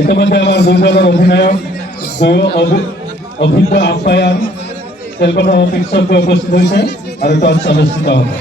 ইতিমধ্যে আমার দুজনের অধিনায়ক অভিজ্ঞ আম্পায়ার খেলপথ অফিসার উপস্থিত হয়েছে আর টস অনুষ্ঠিত হবে।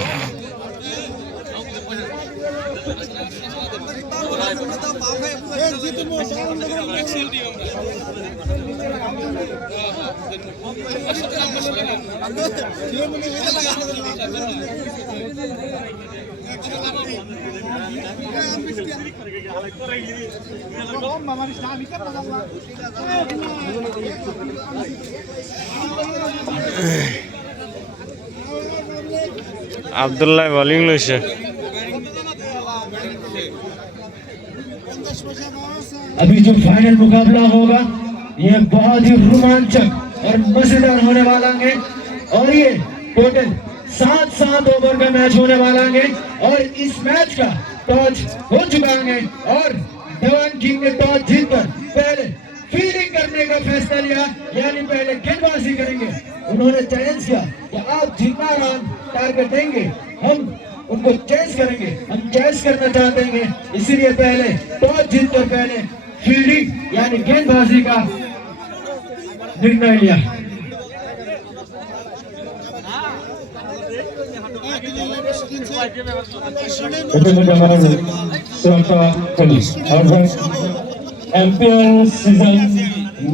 আব্দুল্লাহ বোলিং লইছে। अभी जो फाइनल मुकाबला होगा ये बहुत ही रोमांचक और मजेदार होने वाला है और ये टोटल 7 ओवर का मैच होने वाला है और इस मैच का टॉस हो चुका है और देवान किंग ने टॉस जीतकर पहले फील्डिंग करने का फैसला लिया, यानी पहले गेंदबाजी करेंगे। उन्होंने चैलेंज किया कि आप जितना रन टारगेट देंगे हम उनको चेस करेंगे, हम चेस करना चाहते हैं, इसीलिए पहले टॉस जीतकर पहले फील्डिंग यानी गेंदबाजी का निर्णय लिया। एमपीएल सीजन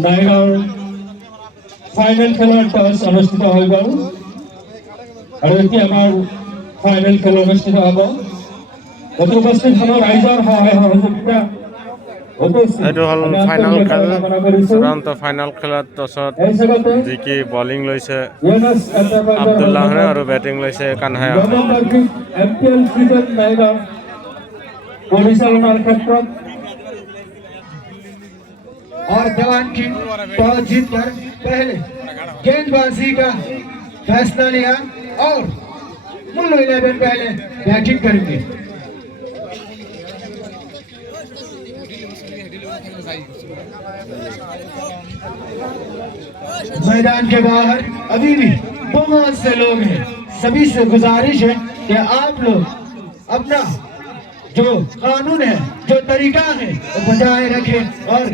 9 फाइनल खेलार टस अनुष्ठित हो गल और এতিয়া আমাৰ ফাইনাল খেল অনুষ্ঠিত হ'ব। অতি উপস্থিত আমাৰ ৰাইজৰ সহায় সহযোগিতা এইটো হল ফাইনাল খেল। চূড়ান্ত ফাইনাল খেলত টছত জিকি বলিং লৈছে আব্দুল্লাহ আৰু বেটিং লৈছে কানহাই। एमपीएल सीजन 9 পৰিচালনাৰ ক্ষেত্ৰত और देवान किंग टॉस जीतकर पहले गेंदबाजी का फैसला लिया और मुल्लू 11 पहले बैटिंग करेंगे। मैदान के बाहर अभी भी बहुत से लोग हैं, सभी से गुजारिश है कि आप लोग अपना जो कानून है, जो तरीका है वो बजाय रखें और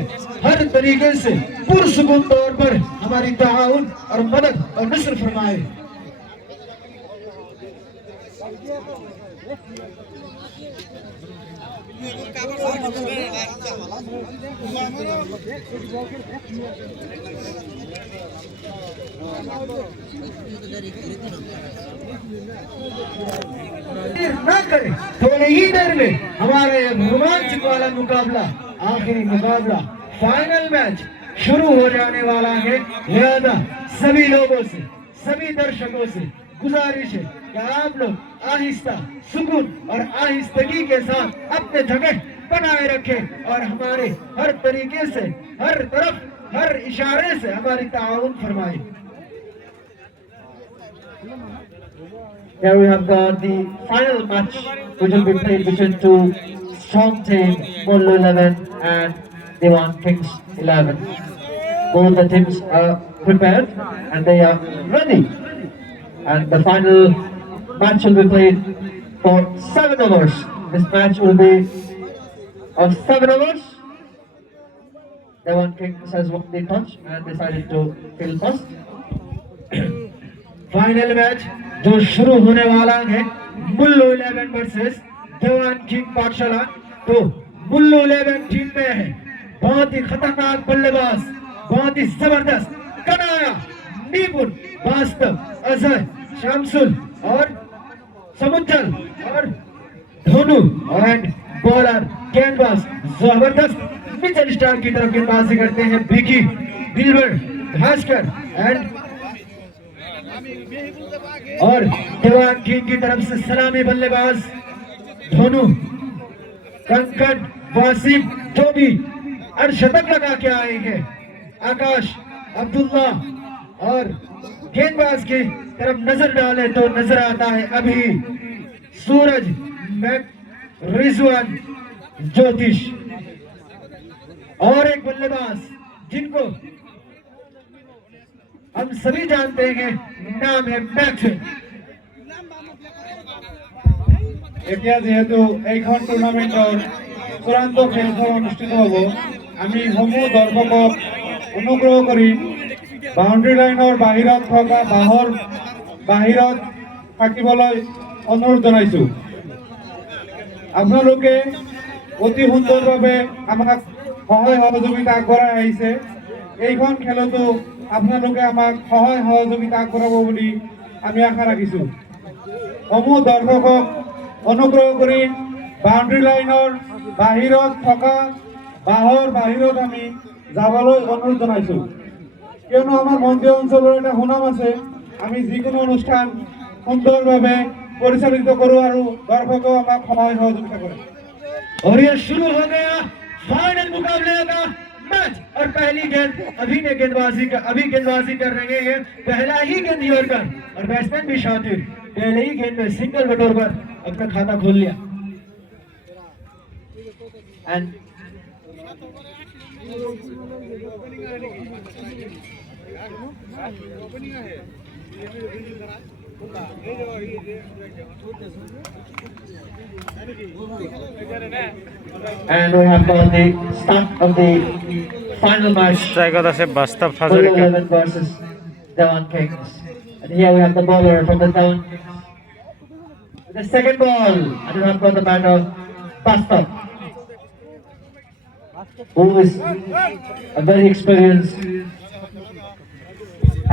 हर तरीके से पुरसुकून तौर पर हमारी ताउन और मदद और नस्र फरमाए। ना करें थोड़ी ही देर में हमारे रोमांचक वाला मुकाबला, आखिरी मुकाबला, फाइनल मैच शुरू हो जाने वाला है। लिहाजा सभी लोगों से, सभी दर्शकों से गुजारिश है कि आप लोग आहिस्ता, सुकून और आहिस्तगी के साथ अपने जगह बनाए रखें और हमारे हर तरीके से, हर तरफ, हर इशारे से हमारी ताउन फरमाए। Here we have got the final match which will be played between two strong teams, Mullu 11 and Dewan Kings 11. Both the teams are prepared and they are ready. And the final match will be played for 7 overs. This match will be of 7 overs. Dewan Kings has won the toss and decided to field first. Final match जो शुरू होने वाला है mullu 11 versus देवान king पाठशाला। तो mullu 11 team में है बहुत ही खतरनाक बल्लेबाज, बहुत ही जबरदस्त कनाया, निपुण, वास्तव, अजय, शामसुल और समुद्रल और धोनू एंड बॉलर गेंदबाज जबरदस्त मिचेल स्टार की तरफ गेंदबाजी करते हैं बिकी, दिलबर, भास्कर एंड और देवान किंग की तरफ से सलामी बल्लेबाज धोनू, कंकड़, वासिम जो भी अर्धशतक लगा के आए हैं, आकाश, अब्दुल्ला और गेंदबाज की तरफ नजर डाले तो नजर आता है अभी सूरज, रिजवान, ज्योतिष और एक बल्लेबाज जिनको हम सभी जानते हैं, नाम है मैक्सवेल। এতিয়া যেহেতু এইখন টুৰ্ণামেণ্টৰ চূড়ান্ত খেলখন অনুষ্ঠিত হ'ব, আমি সমূহ দৰ্শকক অনুগ্ৰহ কৰি বাউণ্ডাৰী লাইনৰ বাহিৰত থকা বাঁহৰ বাহিৰত থাকিবলৈ অনুৰোধ জনাইছোঁ। আপোনালোকে অতি সুন্দৰভাৱে আমাক সহায় সহযোগিতা আগবঢ়াই আহিছে। এইখন খেলতো আপোনালোকে আমাক সহায় সহযোগিতা আগবঢ়াব বুলি আমি আশা ৰাখিছোঁ। সমূহ দৰ্শকক অনুগ্ৰহ কৰি বাউণ্ডাৰী লাইনৰ বাহিৰত থকা বাঁহৰ বাহিৰত আমি যাবলৈ অনুৰোধ জনাইছোঁ। কিয়নো আমাৰ মন্দিৰ অঞ্চলৰ এটা সুনাম আছে, আমি যিকোনো অনুষ্ঠান সুন্দৰভাৱে পৰিচালিত কৰোঁ আৰু দৰ্শকেও আমাক সহায় সহযোগিতা কৰে। और ये शुरू हो गया फाइनल मुकाबले का मैच। और पहली गेंद अभी गेंदबाजी कर रहे हैं। पहला ही गेंद यॉर्कर और बैट्समैन भी शातिर पहले ही गेंद में सिंगल बटोर पर अपना खाता खोल लिया। And And we have got the start of the final match. Strikeout আছে বাস্তব Bull Hazarika 11 versus Devon Kings. And here we have the bowler from the Devon. The second ball, and we have got the batter, Bastav, who is a very experienced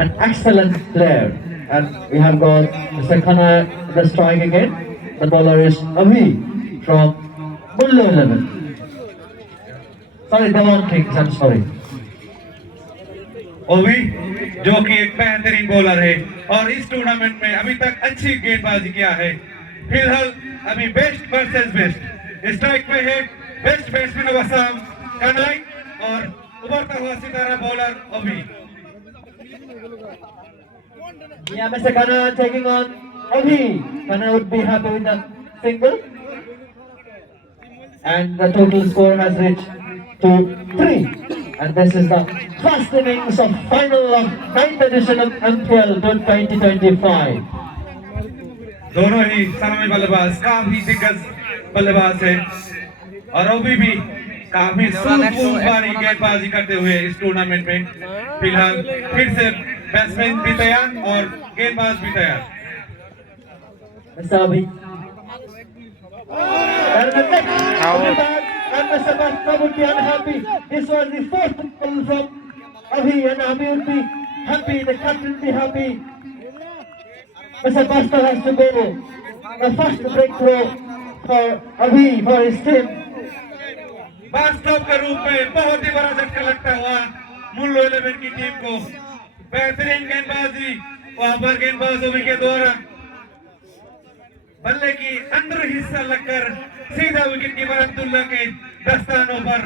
and excellent player. And we have got Mr. Khanna the strike again. The bowler is Avi from Bull 11. Sorry, Devon Kings, I'm sorry. ओवी जो कि एक बेहतरीन bowler है और इस tournament में अभी तक अच्छी गेंदबाजी किया है। फिलहाल अभी बेस्ट वर्सेस बेस्ट स्ट्राइक पे है बेस्ट बैट्समैन वसाम कनाई और उभरता हुआ सितारा बॉलर ओवी। Yeah, Mr. Khanna taking on Avi. Khanna would be happy with the single. And the total score has reached to 3. And this is the first innings of final of 9th edition of MPL 2025. दोनों ही सलामी बल्लेबाज काफी दिग्गज बल्लेबाज हैं और ओवी भी काफी सूझबूझ गेंदबाजी करते हुए इस टूर्नामेंट में फिलहाल फिर से बैट्समैन भी तैयार और गेंदबाज भी तैयार। Mr. Avi. And the next back, and Mr. Basta would be unhappy. This was the fourth ball from Avi, and Avi would be happy, the captain would be happy. Mr. Basta has to go. The first breakthrough for Avi, for his team. वास्तव के रूप में बहुत ही बड़ा झटका लगता हुआ मुल्लो 11 की टीम को। बेहतरीन गेंदबाजी वहां पर गेंदबाज ओवी के द्वारा बल्ले की अंदर हिस्सा लगकर सीधा विकेट कीपर अब्दुल्ला के दस्तानों पर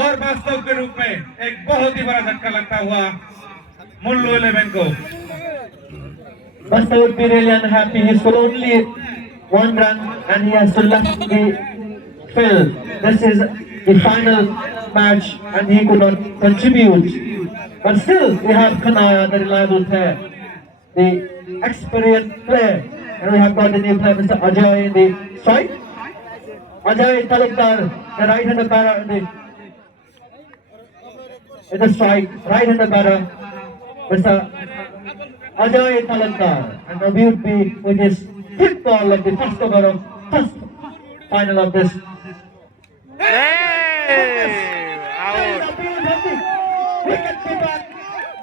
और वास्तव के रूप में एक बहुत ही बड़ा झटका लगता हुआ मुल्लो 11 को। Basta would be really unhappy. He scored only 1 run and he has to left the field. This is the final match and he could not contribute. But still, we have Kanaya, the reliable player, the experienced player. And we have got the new player, Mr. Ajay, in the strike. Ajay Talukdar, the right-handed batter in the strike, right-handed batter, Mr. Ajay Talukdar. And we would be with his fifth ball of the first over of first final of this. Wicket keeper,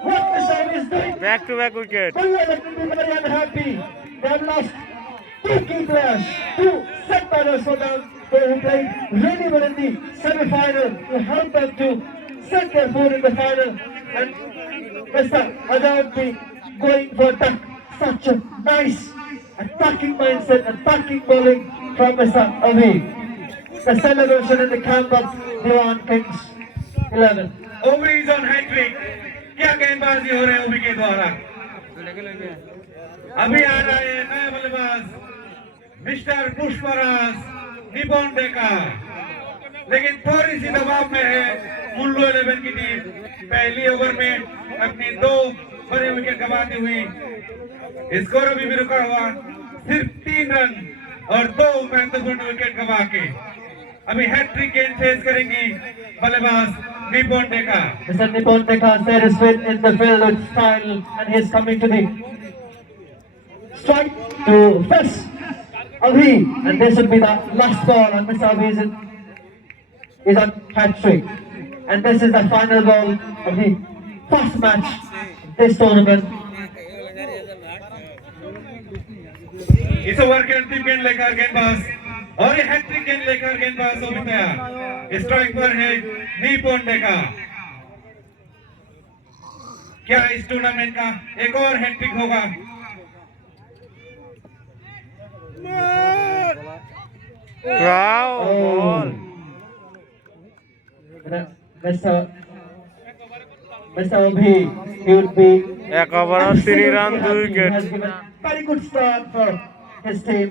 what the side is doing? back to back wicket Bull 11 will be very unhappy. They have lost 2 key players, 2 set batters for them who played really well in the semi-final to help them to set their foot in the final. And Mr. Ajay would be going for such a nice attacking mindset, attacking bowling from Mr. Avi. The celebration in the camp of Devon Kings 11. ओवी is on hat trick. क्या गेंदबाजी हो रही है ओवी के द्वारा। अभी आ रहा है नया बल्लेबाज मिस्टर पुष्पराज निबोंडेका, लेकिन थोड़ी सी दबाव में है मुल्लो 11 की टीम। पहली ओवर में अपनी 2 बड़े विकेट गंवाती हुई स्कोर अभी भी रुका हुआ सिर्फ 3 रन और 2 महत्वपूर्ण विकेट गवा के अभी हैट्रिक गेंद फेस करेंगी बल्लेबाज निपुण Deka. Mr. Nippon Dekha there is win in the field with style and he is coming to the strike to face Abhi and this will be the last ball and Mr. Abhi is on hat-trick and this is the final ball of the first match of this tournament. इस over के अंतिम गेंद लेकर गेंदबाज और ये hat trick गेंद लेकर गेंदबाज अभी तैयार। स्ट्राइक पर है निपुण डेका। क्या इस टूर्नामेंट का एक और हैट्रिक होगा? Wow, ball. Mr. Abhi, he would be 1 over 3 run 2 wicket. has given very good start for his team.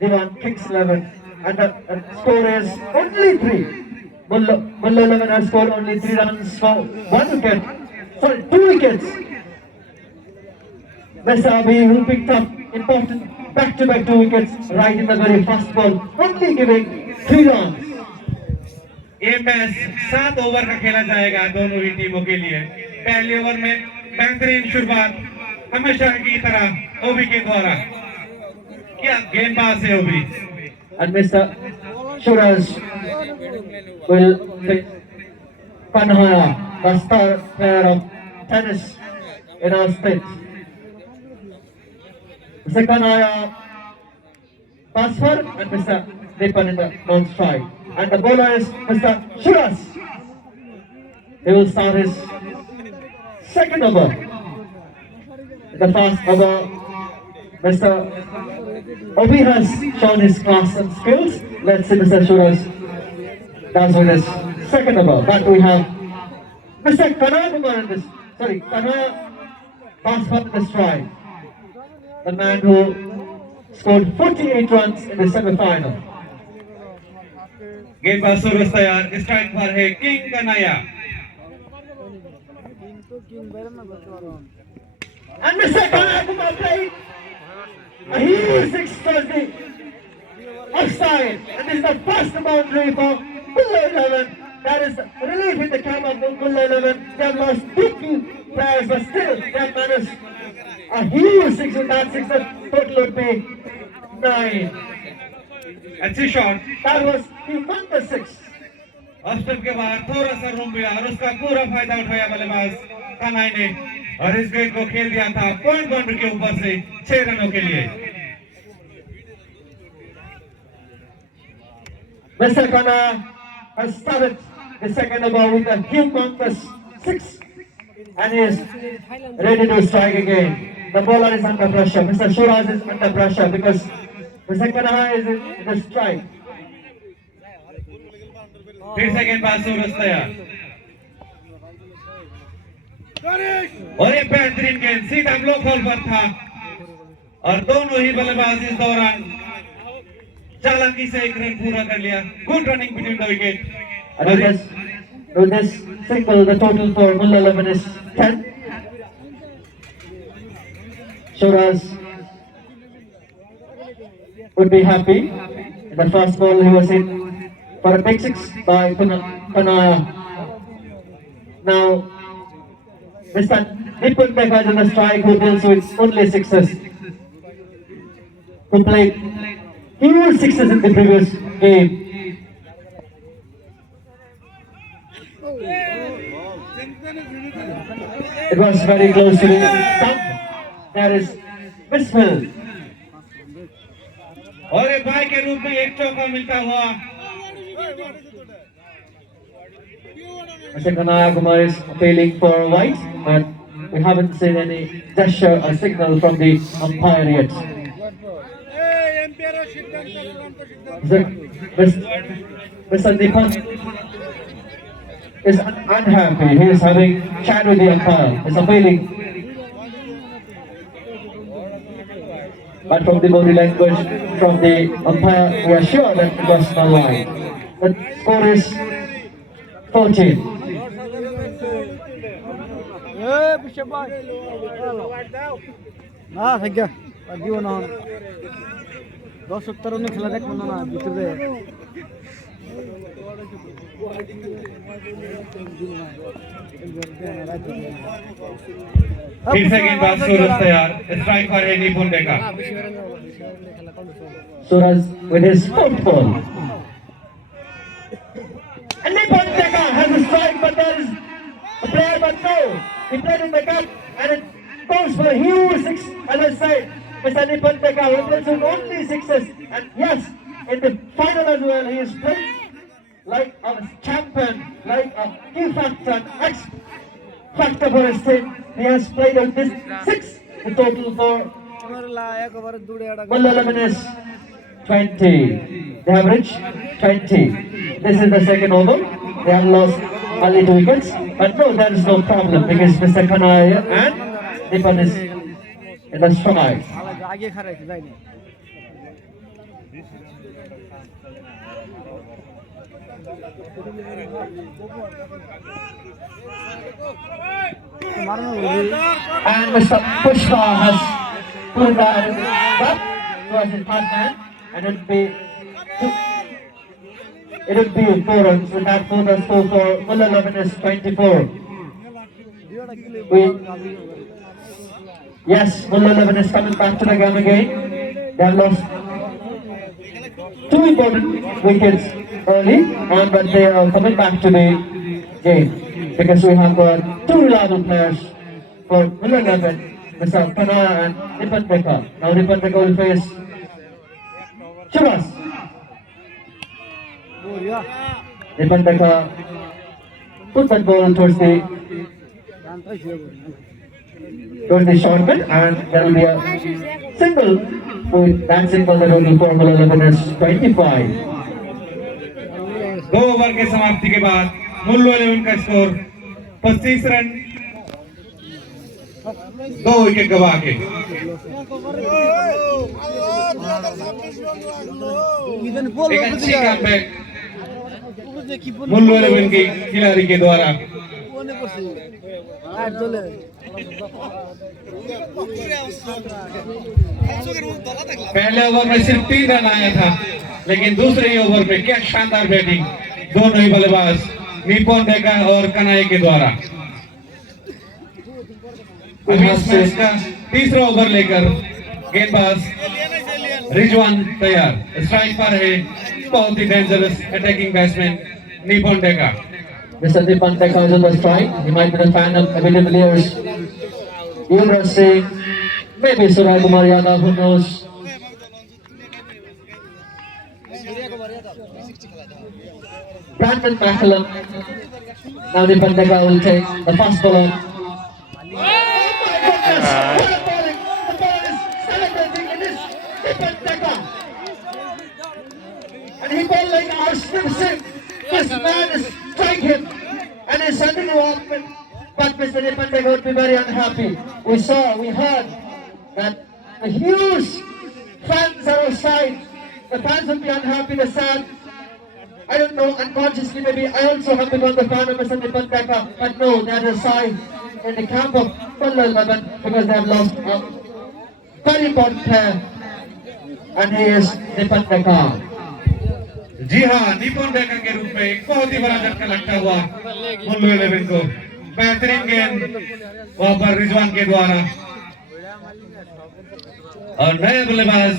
Diwan Kings 11 and the score is only 3. Mulla 11 has scored only 3 runs for 1 wicket. Sorry, 2 wickets. Mr. Abhi who picked up important back-to-back 2 wickets right in the very first ball, only giving 3 runs. ये match 7 over का खेला जाएगा दोनों ही टीमों के लिए। पहले over में बेहतरीन शुरुआत हमेशा की तरह ओबी के द्वारा। क्या गेंदबाज है ओबी? And Mr. Suraj will pick Kanhaya, the star player of tennis in our state. Mr. Kanhaya pass for and Mr. Nipan in the non-strike. And the bowler is Mr. Suraj. He will start his second over. The first over, Mr. Obi has shown his class and skills. Let's see Mr. Suraj does with his second over. But we have Mr. Kanhaya Kumar in this. Sorry, Kanhaya pass for the strike. The man who scored 48 runs in the semi-final. गेंदबाज सूरज तैयार। Strike पर है king Kanhaiya. And Mr. Kanhaya Kumar played a huge 6 towards the offside. And this is the first boundary for Mulla 11. That is relief in the camp of Mulla 11. They have lost 2 players, but still they have managed a huge 6 with that 6. The total would be 9. अच्छी shot. That was humongous 6. Off stump के बाहर थोड़ा सा room मिला और उसका पूरा फायदा उठाया बल्लेबाज कन्हैया ने और इस गेंद को खेल दिया था पॉइंट बाउंड्री के ऊपर से 6 रनों के लिए। Mr. Kanhaya has started the second over with a humongous 6 and he is ready to strike again. The bowler is under pressure. Mr. Suraj is under pressure because Mr. Kanhaya is in the strike. फिर से गेंदबाज सूरज तैयार और ये बेहतरीन गेंद सीधा block whole पर था और दोनों ही बल्लेबाज इस दौरान चालाकी से 1 रन पूरा कर लिया। Good running between the wicket. And with this single, the total for Mulla 11 is 10. Suraj would be happy. In the first ball, he was in for a big 6 by Kanhaya. Now, Mr. Nipan Dekha is on the strike who deals with only 6s. Who played huge 6s in the previous game. It was very close to the stump. There is Misfield. और एक भाई के रूप में एक चौका मिलता हुआ Mr. Kanhaya Kumar is appealing for white, but we haven't seen any gesture or signal from the umpire yet. Mr. Nipan is unhappy. He is having chat with the umpire. He's appealing. But from the body language, from the umpire, we are sure that it was not line. The score is 14. দর্শক তরুণী খেলা দেখবো না ভিতরে 3 second बाद सूरज तैयार strike पर है निपुण Deka Suraj with his fourth ball. And Nippon Deka has a strike, but there is a player, but no. He played in the cup, and it goes for a huge six. As I said, Mr. Nippon Deka represents with only sixes. And yes, in the final as well, he is playing like a champion, like a key factor, X factor for his team. He has played on this six in total for Mulla 11 is 20. The average 20. This is the second over. They have lost only 2 wickets. But no, there is no problem because Mr. Kanaya and Nippon is in the strike. আগে খারাপ যায়নি And Mr. Pushpa has put that in the cup towards his partner, and it would be 4 runs. With that 4 runs score for Mulla 11 is 24. Yes, Mulla 11 is coming back to the game again. They have lost 2 important wickets early, but they are coming back to the game because we have got 2 reliable players for Mulla 11, Mr. Kanaya and Nippon Deka. Now Nippon Deka will face Chivas. Nippon Deka put that ball towards the short bit, and there will be a single. With that single, the total for Mulla 11 is 25. 2 over के समाप्ति के बाद मुल्लू 11 का score 25 run 2 wicket गवा के एक अच्छी comeback mullu 11 के खिलाड़ी के द्वारा पहले ओवर में सिर्फ 3 रन आया था, लेकिन दूसरे ओवर में क्या शानदार बैटिंग दोनों ही बल्लेबाज निपुण डेका और कनाई के द्वारा। अभी इस मैच का तीसरा ओवर लेकर गेंदबाज रिजवान तैयार। स्ट्राइक पर है बहुत ही डेंजरस अटैकिंग बैट्समैन निपुण Deka. Mr. Nippon Deka is on the strike. He might be the fan of Villiers. Yuvraj Singh, maybe Suraj Kumar Yadav, who knows? Brandon McCallum. Now Nippon Deka will take the first ball on. Oh my goodness! What a bowling! The ball is celebrating in this Nippon Deka. And he bowled like Arshdeep Singh. This man is striking him and he's sending him off. But Mr. Nippon Deka would be very unhappy. We heard that the huge fans are outside. The fans would be unhappy, they're sad. I don't know, unconsciously maybe I also have become the fan of Mr. Nippon Deka. But no, they're aside in the camp of Mulla 11 because they have lost a very important player. And he is Nippon Deka. जी हाँ, निपुण डेका के रूप में एक बहुत ही बड़ा झटका लगता हुआ मुल्लू 11 को। बेहतरीन गेंद वहां पर रिजवान के द्वारा और नए बल्लेबाज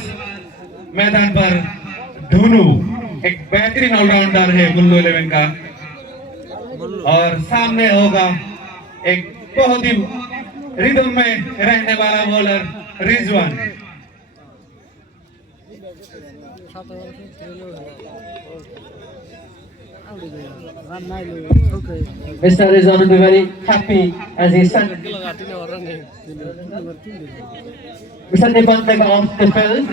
मैदान पर ढूनू, एक बेहतरीन ऑलराउंडर है मुल्लू 11 का, और सामने होगा एक बहुत ही रिदम में रहने वाला bowler Rizwan. Mr. Rizwan will be very happy as he sent Mr. Nippon Deka off the field.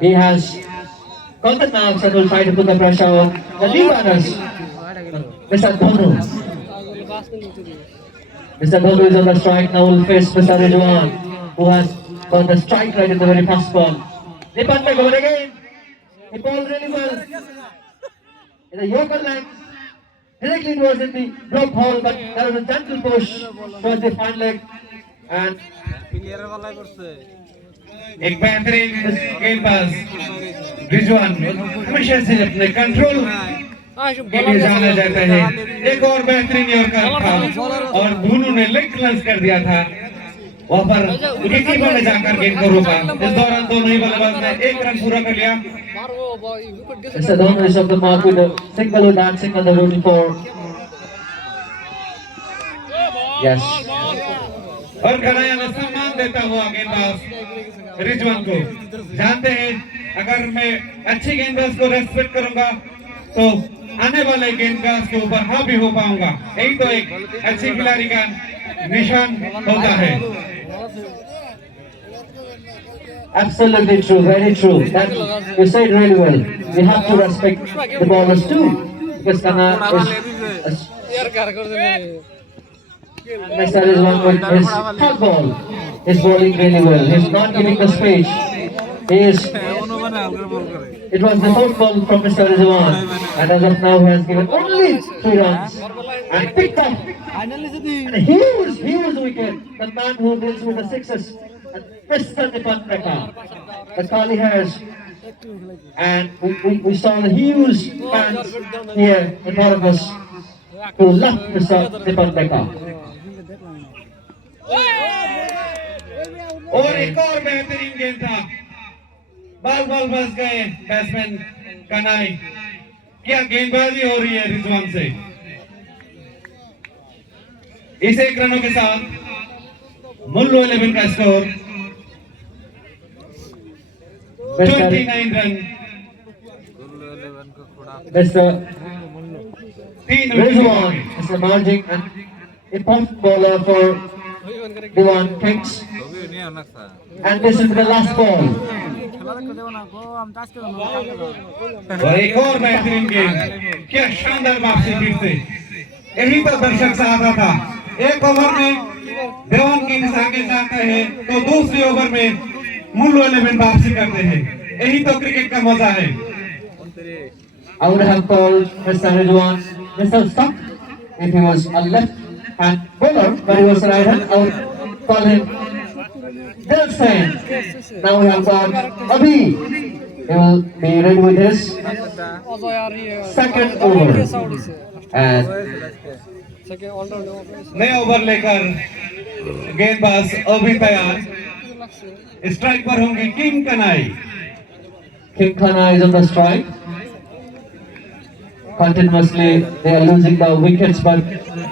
He has got the nerves and will try to put the pressure on the new runners. Mr. Dhonu. Mr. Dhonu is on the strike, now will face Mr. Rizwan, who has got the strike right in the very first ball. Nippon Deka over again. He bowled really well. In the Yorker line, directly towards the drop hole, but there was a gentle push towards the fine leg, and एक बेहतरीन गेंदबाज रिजवान हमेशा से अपने control के लिए जाना जाता है। एक और बेहतरीन यॉर्कर था और धुनू ने लेग क्लच कर दिया था, वहां पर विकेटकीपर ने जाकर गेंद को रोका। इस दौरान दोनों ही बल्लेबाज ने एक रन पूरा कर लिया। Mr. Dhonu is of the mark with a single dancing on the route for. Yes. और कनाया ने सम्मान देता हुआ गेंदबाज रिजवान को, जानते हैं अगर मैं अच्छी गेंदबाज को रेस्पेक्ट करूंगा तो आने वाले गेंदबाज के ऊपर हावी हो पाऊंगा। यही तो एक अच्छे खिलाड़ी का निशान होता है। Absolutely true, very true. That you said really well. We have to respect the bowlers too, because Kana is. Mr. Rizwan with his third ball is bowling really well. He's not giving the space. He is. It was the fourth ball from Mr. Rizwan, and as of now he has given only 3 runs and picked up a huge wicket. The man who deals with the sixes, Mr. Nipan Pekka, the curly hairs, and we saw the huge fans here in front of us who love Mr. Nipan Pekka. और एक और बेहतरीन गेंद था, ball बस गए batsman Kanai. क्या गेंदबाजी हो रही है रिजवान से। इस 1 रनों के साथ मुल्लू 11 का score 29 run. Mr. 3 Rizwan is emerging an important bowler for Diwan Kings, and this is the last ball. और एक और बेहतरीन गेंद, क्या शानदार वापसी फिर से। यही तो दर्शक चाहता था। एक ओवर में देवान किंग्स आगे जाता है तो दूसरे ओवर में मुल्लू 11 वापसी करते हैं। यही तो क्रिकेट का मजा है। I would have called Mr. Rizwan Mr. Stuck if he was a left-hand bowler, but he was a right-hand. I would call him Delfin. Now we have got Abhi. He will be ready with his second over. And नए over लेकर गेंदबाज अभी तैयार। Strike पर होंगे king Kanai. King Khana is on the strike. Continuously they are losing the wickets, but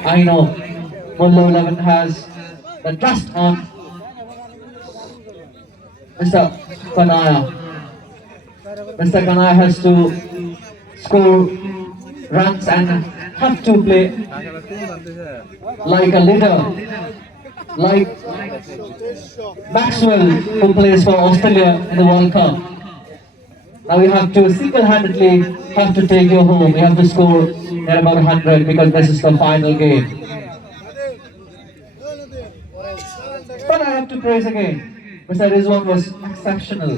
I know Mullu 11 has the trust on Mr. Kanaya. Mr. Kanaya has to score runs and have to play like a leader, like Maxwell, who plays for Australia in the World Cup. Now you have to single-handedly have to take you home. You have to score at about 100 because this is the final game. But I have to praise again. Mr. Rizwan was exceptional.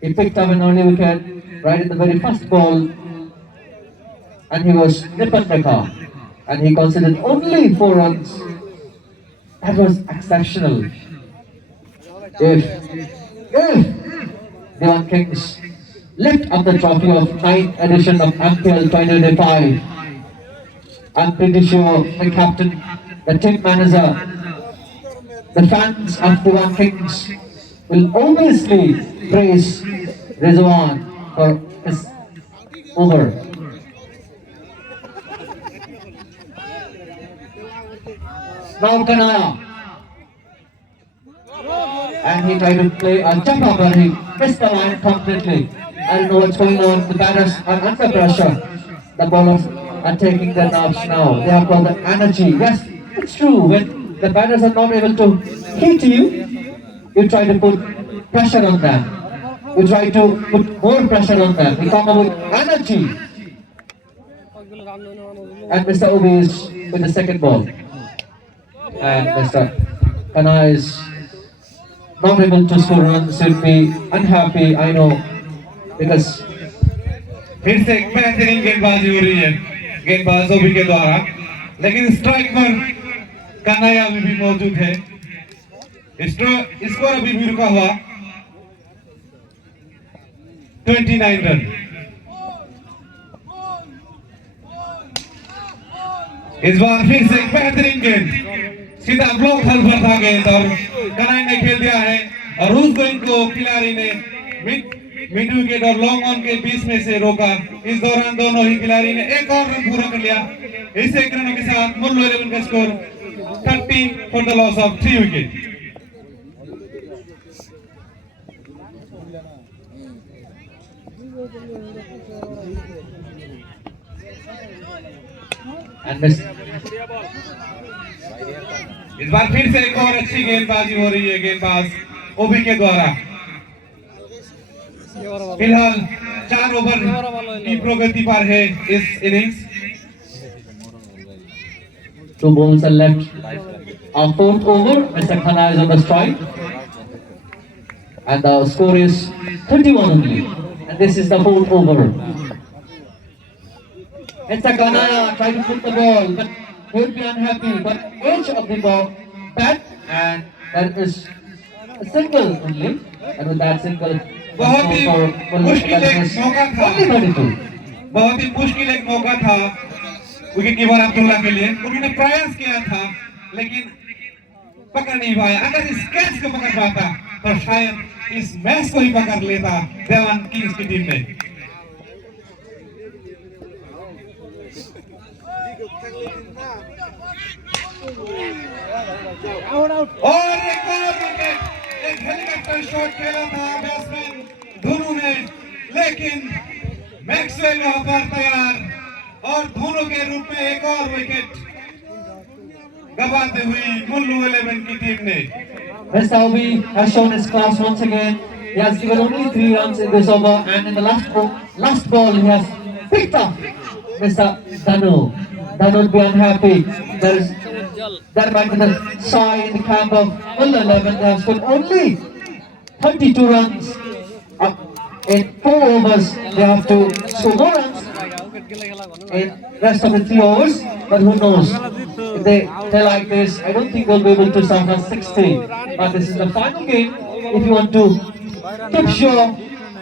He picked up an early wicket right in the very first ball, and he was Nipan Pekka, and he considered only 4 runs. That was exceptional. If Diwan Kings lift up the trophy of 9th edition of MPL 2025, I'm pretty sure the captain, the team manager, the fans of Diwan Kings will obviously praise Rizwan for his over. Now Kanaya, and he tried to play a jump up, but he missed the line completely. I don't know what's going on. The batters are under pressure. The bowlers are taking their nerves now. They have got the energy. Yes, it's true. When the batters are not able to hit you, you try to put pressure on them. You try to put more pressure on them. You come up with energy. And Mr. Obi is with the second ball. And Mr. Kana is not able to score runs. He'll be unhappy, I know, because फिर से एक बेहतरीन गेंदबाजी हो रही है गेंदबाज ओबी के द्वारा, लेकिन स्ट्राइक पर कन्हैया अभी भी मौजूद है। स्कोर अभी भी रुका हुआ 29 रन। इस बार फिर से एक बेहतरीन गेंद, सीधा ब्लॉक हल पर था गेंद और कनाई ने खेल दिया है और उस गेंद को खिलाड़ी ने मिड विकेट और लॉन्ग ऑन के बीच में से रोका। इस दौरान दोनों ही खिलाड़ी ने एक और रन पूरा कर लिया। इस एक रनों के साथ मुल्लू 11 का score 30 for the loss of 3 wicket. इस बार फिर से एक और अच्छी गेंदबाजी हो रही है गेंदबाज ओबी के द्वारा। फिलहाल 4 ओवर की प्रगति पर है इस innings. 2 balls are left. Our 4th over, Mr. Khanna is on the strike. And the score is 31 only. And this is the 4th over. Mr. Khanna tried to put the ball, but he would be unhappy. But edge of the ball, bat, and that is a single only. And with that single, बहुत ही मुश्किल एक मौका था। only 32. बहुत ही मुश्किल एक मौका था विकेट कीपर अब्दुल्ला के लिए। उन्होंने प्रयास किया था लेकिन पकड़ नहीं पाया। अगर इस कैच को पकड़ पाता तो शायद इस मैच को ही पकड़ लेता देवान किंग्स की टीम ने। और एक और विकेट, एक हेलीकॉप्टर शॉट खेला था बैट्समैन धोनू ने, लेकिन मैक्सवेल वहां पर तैयार और धोनू के रूप में एक और विकेट गवाते हुई मुल्लू 11 की टीम ने। Mr. Obi has shown his class once again. He has given only 3 runs in this over, and in the last ball he has picked up Mr. Danu. Danu would be unhappy. There might be the sigh in the camp of Mulla 11. They have scored only 32 runs. In 4 overs, they have to score more runs in rest of the 3 overs. But who knows? If they like this, I don't think they'll be able to surpass 60. But this is the final game. If you want to keep sure,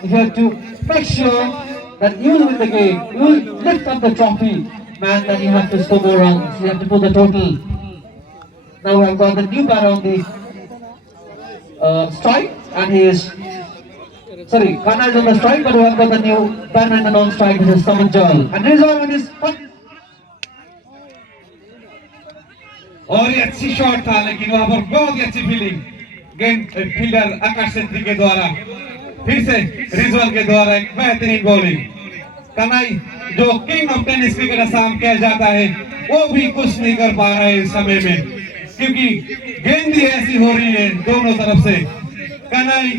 if you have to make sure that you will win the game, you will lift up the trophy, man, then you have to score more runs. You have to put the total. Now we have got the new batter on the strike, and he is. Sorry, Khanna is on the strike, but we have got the new batter and the non-strike, which is Saman Jal. And Rizwan with his और ये अच्छी shot था लेकिन वहां पर बहुत ही अच्छी fielding गेंद फील्डर आकाश सेत्री के द्वारा, फिर से रिजवान के द्वारा एक बेहतरीन बॉलिंग। कनाई जो king of tennis cricket Assam किया जाता है वो भी कुछ नहीं कर पा रहा है इस समय में, क्योंकि गेंद ही ऐसी हो रही है दोनों तरफ से। कनाई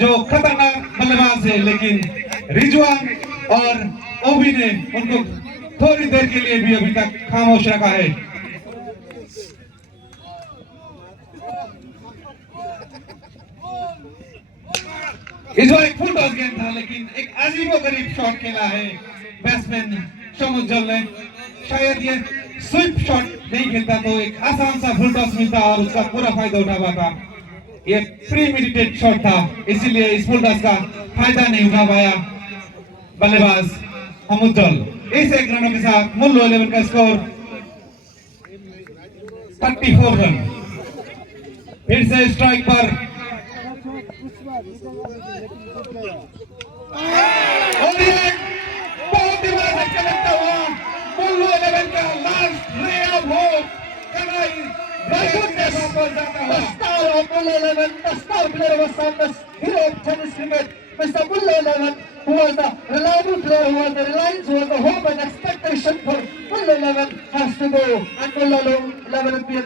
जो खतरनाक बल्लेबाज है, लेकिन रिजवान और ओबी ने उनको थोड़ी देर के लिए भी अभी तक खामोश रखा है। इस बार एक फुल टॉस गेंद था लेकिन एक अजीबोगरीब शॉट खेला है बैट्समैन शमुज्जल ने। शायद ये स्वीप शॉट नहीं खेलता तो एक आसान सा फुल टॉस मिलता और उसका पूरा फायदा उठा पाता। ये प्रीमेडिटेड शॉट था, इसीलिए इस फुल टॉस का फायदा नहीं उठा पाया बल्लेबाज शमुज्जल। इस एक रनों के साथ मुल्लू 11 का स्कोर 34 रन। फिर से स्ट्राइक पर और ये बहुत ही बड़ा धक्का लगता हुआ मुल्लू 11 का last ray of hope Kanai वापस जाता हुआ। The star of Mulla 11, the star player of Assam, the hero of tennis cricket, Mr. Mulla 11, who was the reliable player, who was the reliance, who was the hope and expectation for Mulla 11, has to go. And Mulla 11 will be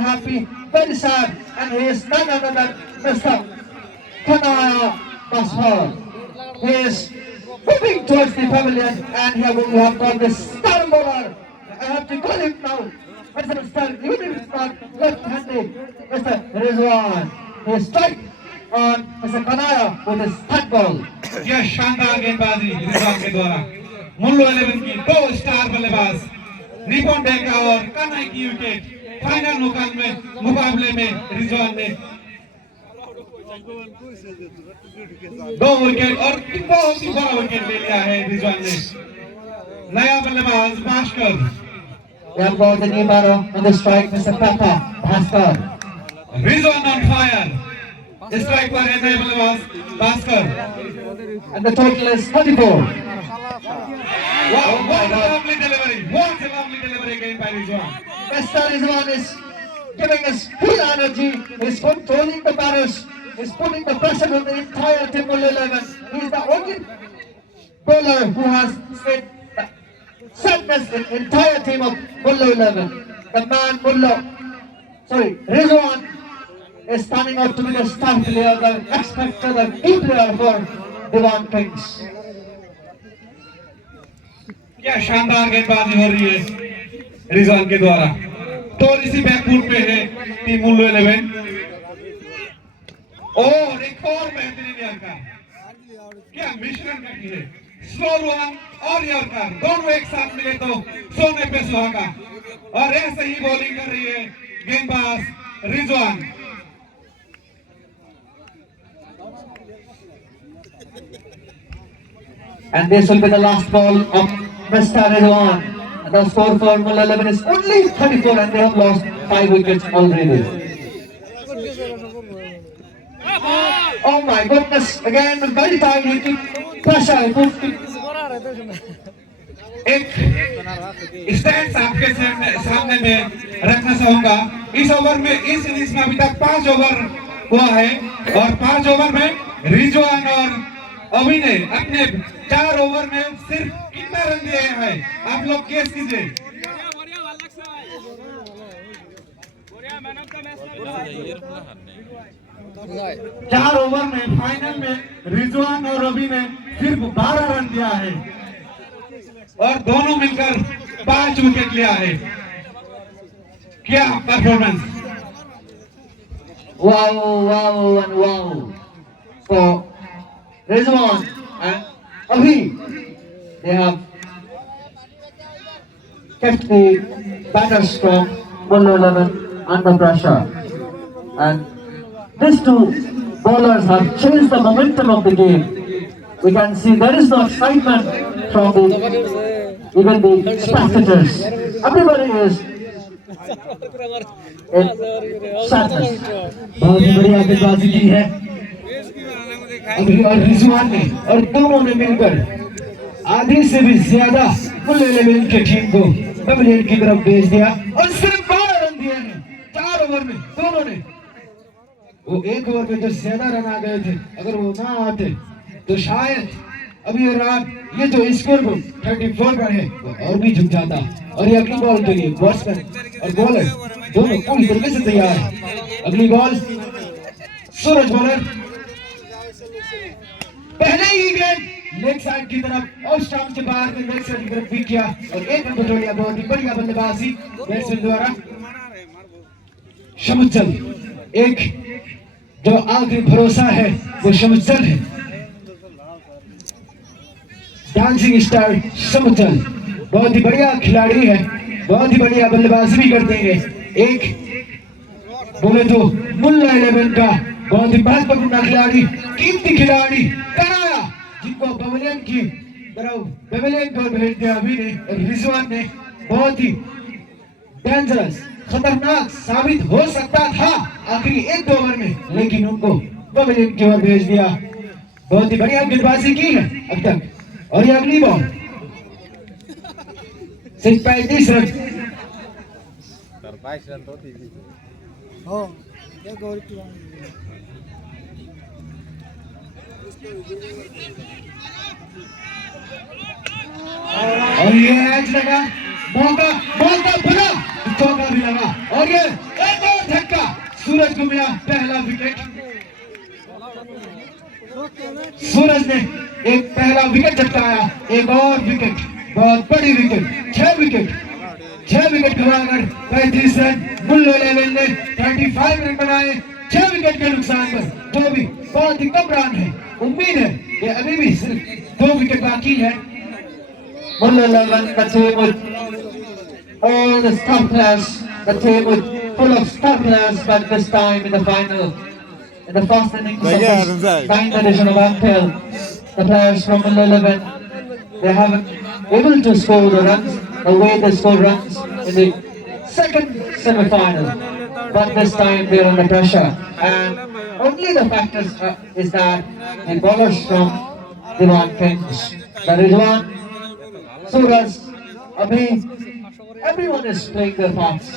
happy, very sad, and he is none other than Mr. Khanna Basfar. He is moving towards the pavilion, and here we have got this star bowler. I have to call him now. Mr. Star, even if it's not left-handed, Mr. Rizwan. He strike on Mr. Kanaya with his third ball. यह शानदार गेंदबाजी रिजवान के द्वारा मुल्लू 11 की 2 star बल्लेबाज निपुण डेका और कनाई की विकेट फाइनल मुकाबले में रिजवान ने 2 विकेट और बहुत ही बड़ा विकेट ले लिया है रिजवान ने। नया बल्लेबाज Bhaskar. We have got the new batter on the strike, Mr. Papa Bhaskar. Rizwan on fire. Strike पर है नया बल्लेबाज Bhaskar. And the total is 34. Wow, what a lovely delivery! What a lovely delivery again by Rizwan. Mr. Rizwan is giving us full energy. He's controlling the batters. He's putting the pressure on the entire team of 11. He's the only bowler who has sadness in the entire team of Mullo 11. The man Rizwan is standing out to be the star player, the X factor, the key player for Diwan Kings. क्या शानदार गेंदबाजी हो रही है रिजवान के द्वारा। तो इसी बैकफुट पे है टीम मुल्लो 11 और एक और बेहतरीन यॉर्कर। क्या मिश्रण करती है स्लो रन और यॉर्कर दोनों एक साथ मिले तो सोने पे सुहागा। और ऐसे ही बॉलिंग कर रही है गेंदबाज Rizwan. And this will be the last ball of Mr. Rizwan. And the score for Mullo 11 is only 34 and they have lost 5 wickets already. Oh my goodness, again very tight hitting pressure. एक stats आपके सामने में रखना चाहूंगा। इस over में इस innings में अभी तक 5 ओवर हुआ है और 5 ओवर में रिजवान और अभी ने अपने 4 ओवर में सिर्फ कितना रन दिए हैं आप लोग गेस कीजिए। 4 ओवर में फाइनल में रिजवान और रवि ने सिर्फ 12 रन दिया है और दोनों मिलकर 5 विकेट लिया है। क्या performance! Wow and wow for Rizwan and Abhi. They have kept the batters from Mullo 11 under pressure, and these two bowlers have changed the momentum of the game. We can see there is no excitement from even the spectators. Everybody is in sadness. बहुत ही बढ़िया गेंदबाजी की है अभी और रिजवान ने और दोनों ने मिलकर आधे से भी ज्यादा मुल्लो 11 की टीम को पवेलियन की तरफ भेज दिया और सिर्फ 12 रन दिए हैं 4 ओवर में दोनों ने। वो एक ओवर में जो ज्यादा रन आ गए थे अगर वो ना आते तो शायद अभी ये जो स्कोर को 34 पर है वो और भी झुक जाता। और ये अगली बॉल के लिए बैट्समैन और बॉलर दोनों पूरी तरीके से तैयार है। अगली बॉल सूरज बॉलर पहले ही गेंद लेग साइड की तरफ और स्टंप से बाहर में लेग साइड की तरफ पिक किया और एक रन बटोरिया। बहुत ही बढ़िया बल्लेबाजी बैट्समैन द्वारा। शमुचल एक जो आखिरी भरोसा है वो शमुचल है। डांसिंग स्टार शमुचल बहुत ही बढ़िया खिलाड़ी है, बहुत ही बढ़िया बल्लेबाजी भी करते हैं। एक बोले तो मुल्लो 11 का बहुत ही महत्वपूर्ण खिलाड़ी, कीमती खिलाड़ी कनाया जिनको पवेलियन की तरफ पवेलियन को भेज दिया अभी ने और रिजवान ने। बहुत ही डेंजरस खतरनाक साबित हो सकता था आखिरी 1-2 ओवर में, लेकिन उनको पवेलियन की ओर भेज दिया। बहुत ही बढ़िया गेंदबाजी की है अब तक। और ये अगली बॉल सिर्फ 35 रन। और ये एज लगा, मौका बना, चौका भी लगा और ये एक और झटका। सूरज को मिला पहला विकेट। सूरज ने एक पहला विकेट झटकाया, एक और विकेट, बहुत बड़ी विकेट। 6 विकेट खवाकर 35 रन। मुल्लो 11 ने 35 रन बनाए 6 विकेट के नुकसान पर, जो भी बहुत ही कम रन है। उम्मीद है कि अभी भी सिर्फ 2 विकेट बाकी है। Mullo 11, the team with all the star players, the team with full of star players, but this time in the final, in the first innings of this 9th edition of IPL, the players from Mulla 11, they haven't able to score the runs the way they scored runs in the second semi-final. But this time they are under pressure, and only the factors is that the bowlers from Diwan Kings, the Ridwan, Suraj, Abhi, everyone is playing their parts,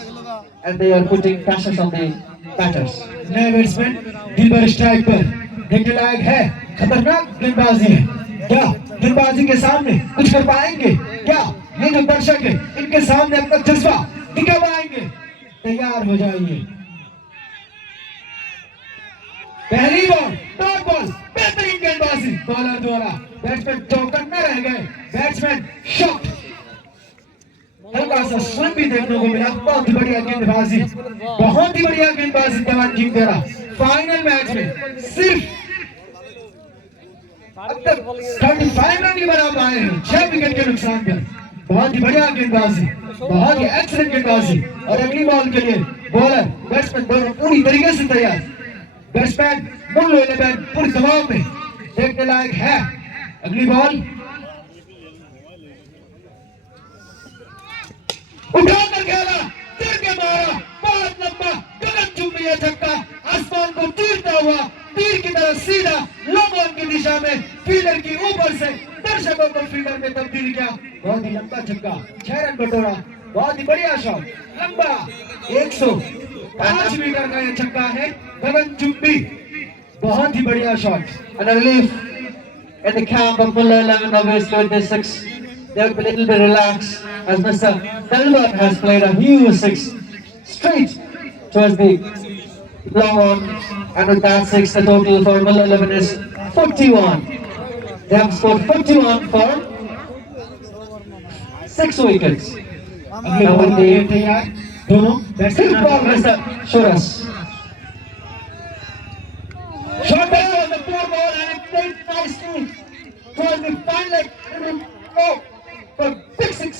and they are putting pressures on the batters. नए batsman दिल पर strike पर देखने लायक है, खतरनाक गेंदबाजी है। क्या गेंदबाजी के सामने कुछ कर पाएंगे? क्या ये जो दर्शक है इनके सामने अपना जज्बा दिखा पाएंगे? तैयार हो जाइए। पहली बॉल, टॉप बॉल, बेहतरीन गेंदबाजी बॉलर द्वारा, बैट्समैन चौकन्ना न रह गए, बैट्समैन शॉट, हल्का सा स्विंग भी देखने को मिला। बहुत ही बढ़िया गेंदबाजी, बहुत ही बढ़िया गेंदबाजी दिवान किंग द्वारा। फाइनल मैच में सिर्फ अब तक 35 रन ही बना पाए हैं 6 विकेट के नुकसान पर। बहुत ही बढ़िया गेंदबाजी, बहुत ही एक्सीलेंट गेंदबाजी। और अगली बॉल के लिए बॉलर बैट्समैन दोनों पूरी तरीके से तैयार। बैट्समैन मुल्ला 11 पूरी दबाव में, देखने लायक है। अगली बॉल उठाकर खेला, सिर के मारा, बहुत लंबा गगनचुंबी यह छक्का आसमान को चीरता हुआ तीर की तरह सीधा लॉन्ग ऑन की दिशा में फील्डर की ऊपर से दर्शकों को फील्डर में तब्दील किया। बहुत ही लंबा छक्का, 6 रन बटोरा, बहुत ही बढ़िया शॉट, लंबा 105 मीटर का यह छक्का है, गगनचुंबी, बहुत ही बढ़िया shot. And a relief in the camp of Mulla 11 obviously with this 6. They're a little bit relaxed as Mr. Dalwar has played a huge 6 straight towards the long on, and with that 6 the total for Mulla 11 is 41. They have scored 41 for 6 wickets. अगली ball के लिए तैयार दोनों Fifth ball Mr. Shuras. Shot on the 4 ball and it played nicely towards the final leg for big 6.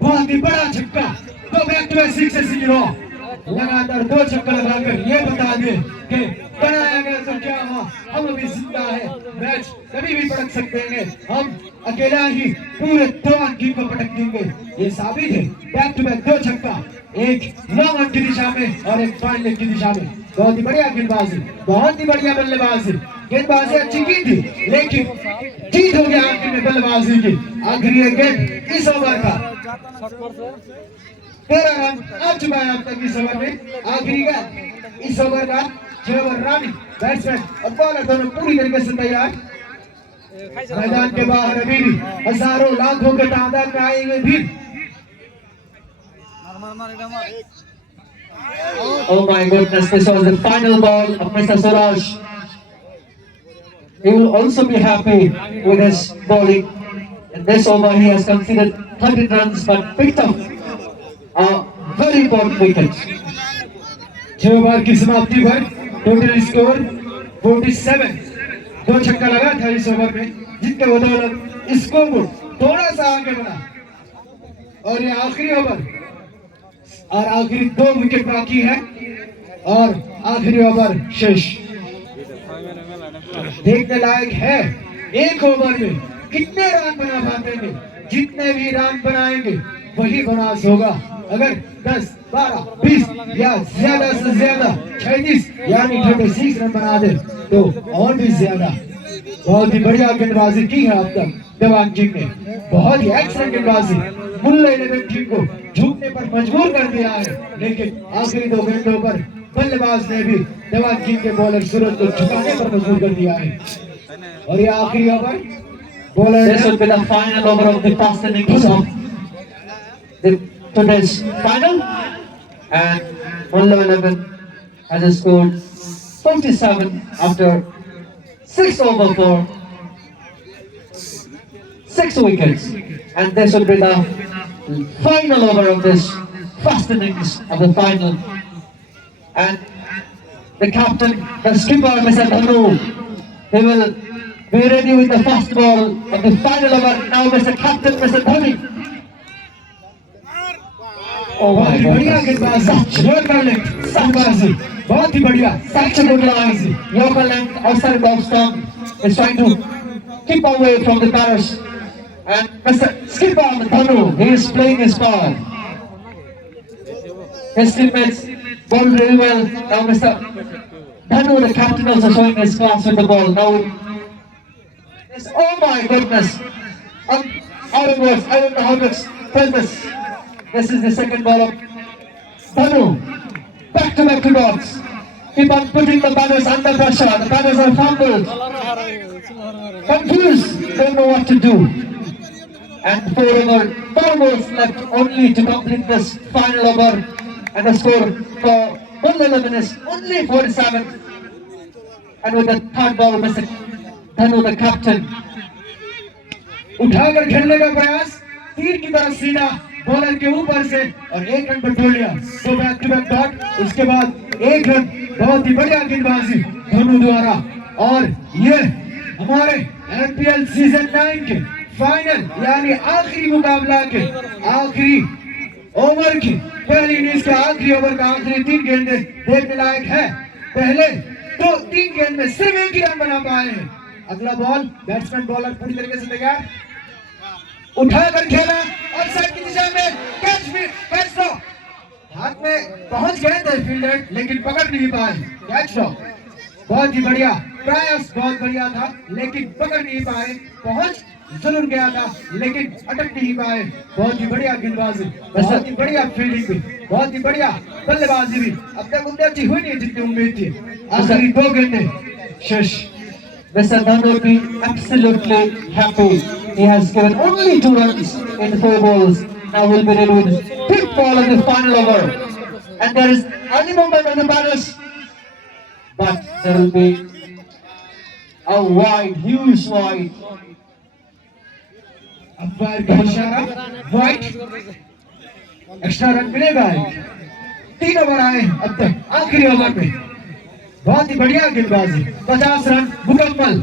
बहुत ही बड़ा छक्का, 2 back-to-back sixes in a row। लगातार 2 छक्का लगाकर ये बता दे कि बनाया गया तो क्या हुआ, हम अभी जिंदा है, मैच कभी भी पटक सकते हैं, हम अकेला ही पूरे दिवान किंग को पटक देंगे। ये साबित है, बैक टू बैक 2 छक्का, एक लॉन्ग ऑन की दिशा में और एक फाइनल की दिशा में। बहुत ही बढ़िया गेंदबाजी, बहुत ही बढ़िया बल्लेबाजी, गेंदबाजी अच्छी की थी लेकिन जीत हो गया आखिर में बल्लेबाजी की। आखिरी गेंद इस ओवर का 13 रन आ चुका है अब तक इस ओवर में। आखिरी गेंद इस ओवर का 6 ओवर रन, बैट्समैन और बॉलर दोनों पूरी तरीके से तैयार। मैदान के बाहर अभी भी हजारों लाखों के तादाद में आएंगे भी। Oh my goodness, this was the final ball of Mr. Suraj. He will also be happy with his bowling. In this over, he has conceded 100 runs but picked up a very important wicket. 6 over की समाप्ति पर total score 47। 2 छक्का लगा था इस over में, जिसके बदौलत स्कोर थोड़ा सा आगे बढ़ा। और ये आखिरी ओवर और आखिरी 2 विकेट बाकी है और आखिरी ओवर शेष। देखने लायक है एक ओवर में कितने रन बना पाते हैं। जितने भी रन बनाएंगे वही बोनस होगा। अगर 10, 12, 20 या ज्यादा से ज्यादा 36 यानी 36 रन बना दे तो और भी ज्यादा। बहुत ही बढ़िया गेंदबाजी की है अब तक दिवान किंग ने, बहुत ही एक्सीलेंट गेंदबाजी। मुल्ला 11 टीम को झुकने पर मजबूर कर दिया है, लेकिन आखिरी 2 गेंदों पर बल्लेबाज ने भी दिवान किंग के बॉलर सूरज को झुकाने पर मजबूर कर दिया है। और ये आखिरी over bowler This will be the final over of the first innings of today's final, and Mulla 11 has scored 47 after 6 over 4, 6 wickets, and this will be the final over of this first innings of the final. And the captain, the skipper, Mr. Dhanu, he will be ready with the first ball of the final over. Now, Mr. Captain, Mr. Dhani. Oh बहुत my ही बढ़िया goodness. गेंदबाजी, गेंदबाजी बहुत ही बढ़िया Such a good line. Yorker length outside the box stump is trying to keep away from the batters. And Mr. Skipper Dhanu, he is playing his part. His teammates bowled really well. Now Mr. Dhanu, the captain, also showing his class with the ball. Now, yes, oh my goodness. Out of words, I don't know how to express this. This is the second ball of Dhanu. Back to dots. Keep on putting the batters under pressure. The batters are fumbled, confused, don't know what to do. And 4 balls left only to complete this final over. And the score for Bull 11 is only 47. And with the third ball, Mr. Dhanu, the captain. उठाकर खेलने का प्रयास तीर की तरफ सीधा bowler के ऊपर से और 1 रन पर छोड़ लिया। तो बैक टू बैक डॉट, उसके बाद 1 रन। बहुत ही बढ़िया गेंदबाजी धनु द्वारा। और ये हमारे IPL सीजन 9 के फाइनल यानी आखिरी मुकाबला के आखिरी ओवर की पहली इनिंग्स का आखिरी ओवर का आखिरी 3 गेंदें देखने लायक है। पहले तो 3 गेंद में सिर्फ 1 ही रन बना पाए हैं। अगला बॉल बैट्समैन बॉलर पूरी तरीके से तैयार, उठाकर खेला और साइड की दिशा में कैच ड्रॉप। हाथ में पहुंच गए थे फील्डर लेकिन पकड़ नहीं पाए। कैच ड्रॉप बहुत ही बढ़िया प्रयास, बहुत बढ़िया था लेकिन पकड़ नहीं पाए। पहुंच जरूर गया था लेकिन अटक नहीं पाए। बहुत ही बढ़िया गेंदबाजी, बहुत ही बढ़िया फील्डिंग भी, बहुत ही बढ़िया बल्लेबाजी भी। अब तक उतनी अच्छी हुई नहीं जितनी उम्मीद थी। आखिरी 2 गेंदें शेष। Mr. Dhanu will be absolutely happy. He has given only 2 runs in 4 balls. Now we'll be ready with the 5th ball of the final over. And there is early movement on the batters. But there will be a wide, huge wide. Umpire का इशारा, wide, extra run मिलेगा। 3 over आए अब तक आखिरी over में। बहुत ही बढ़िया गेंदबाजी, 50 रन मुकम्मल।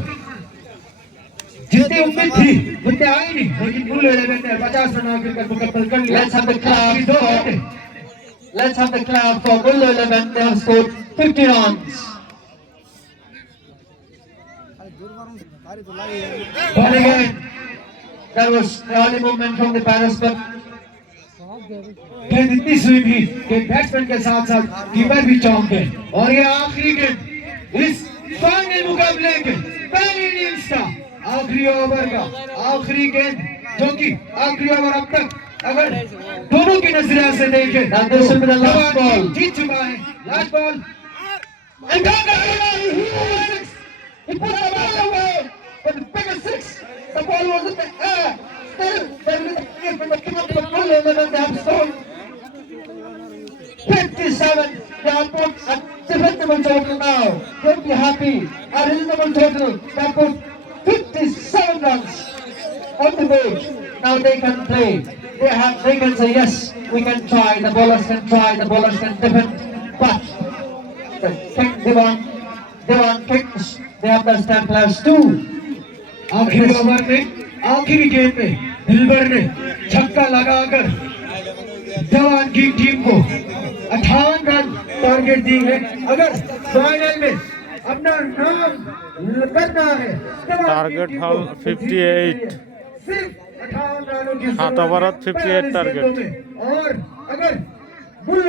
जितनी उम्मीद थी उतने आई नहीं लेकिन बुल 11 ने 50 रन आखिरकार मुकम्मल कर लिया। Let's have the clap. Let's have the clap for Bull 11. They have scored 50 runs. But again, there was early movement from the batters, but गेंद इतनी सुई भी कि बैट्समैन के साथ साथ कीपर भी चौंक गए। और ये आखिरी गेंद इस फाइनल मुकाबले के पहली इनिंग्स का आखिरी ओवर का आखिरी गेंद, जो कि आखिरी ओवर अब तक अगर दोनों की नजरिया से देखें तो जीत चुका है। Last ball he put the ball away for the biggest 6. The ball was in the air. Still, there is a clear from the king of the Bull 11. They have scored 57. They have put a defendable total now. Don't be happy. A reasonable total. They have put 57 runs on the board. Now they can play. They can say yes, we can try. The bowlers can try. The bowlers can defend. But the King Dewan Kings, they have the stand players too. आखिरी over में आखिरी गेंद में दिलबर ने छक्का लगाकर जवान की टीम को 58 रन टारगेट दी है। अगर फाइनल में अपना नाम करना है टारगेट हॉल 58 सिर्फ 58 रनों की 7 ओवरत 58 टारगेट। और अगर बुल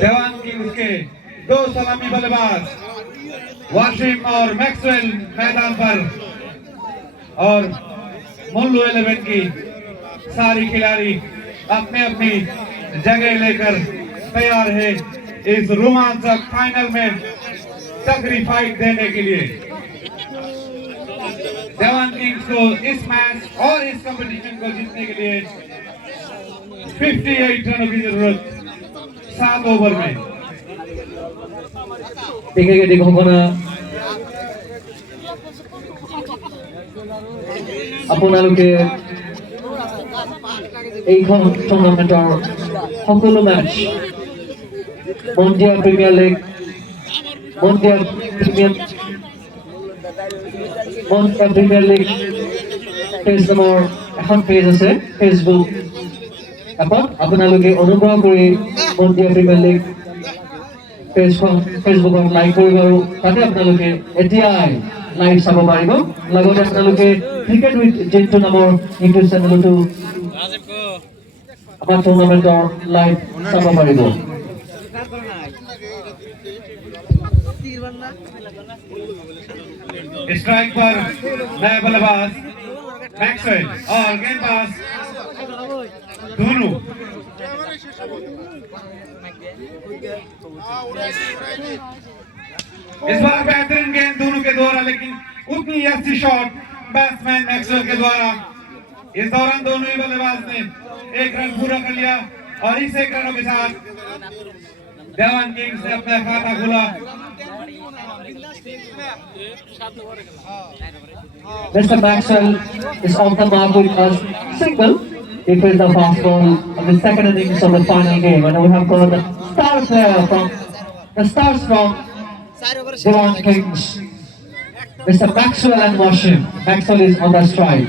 जवान किंग्स के 2 सलामी बल्लेबाज वाशिम और मैक्सवेल मैदान पर और मुल्लू 11 की सारी खिलाड़ी अपने अपनी जगह लेकर तैयार है इस रोमांचक फाइनल में तगड़ी फाइट देने के लिए। जवान किंग्स को इस मैच और इस कंपटीशन को जीतने के लिए 58 रनों की जरूरत 7 ओवर में। देखिए देखो আপোনালোকে এইখন টুৰ্ণামেণ্টৰ সকলো Mech Mandia premier League Mandia premier League page নামৰ এখন পেজ আছে ফেচবুক এপত আপোনালোকে অনুগ্ৰহ কৰি মন্দিয়া প্ৰিমিয়াৰ লীগ ফেচবুকত লাইক কৰিব আৰু তাতে আপোনালোকে এতিয়াই লাইভ চাব পাৰিব লগতে আপোনালোকে ক্ৰিকেট উইথ জিন্তু নামৰ ইউটিউব চেনেলতো আমাৰ টুৰ্ণামেণ্টৰ লাইভ চাব পাৰিব स्ट्राइक पर नया बल्लेबाज मैक्सवेल और गेंदबाज दोनों इस बार बेहतरीन गेंद दोनों के द्वारा लेकिन उतनी अच्छी शॉट बैट्समैन मैक्सवेल के द्वारा इस दौरान दोनों ही बल्लेबाज ने एक रन पूरा कर लिया और इस एक रनों के साथ देवान किंग्स ने अपना खाता खोला Mr. Maxwell is off the mark with a single. He plays the fast ball of the second innings of the final game, and we have got the star player from the stars from Dewan Kings, Mr. Maxwell and Washim. Maxwell is on the strike.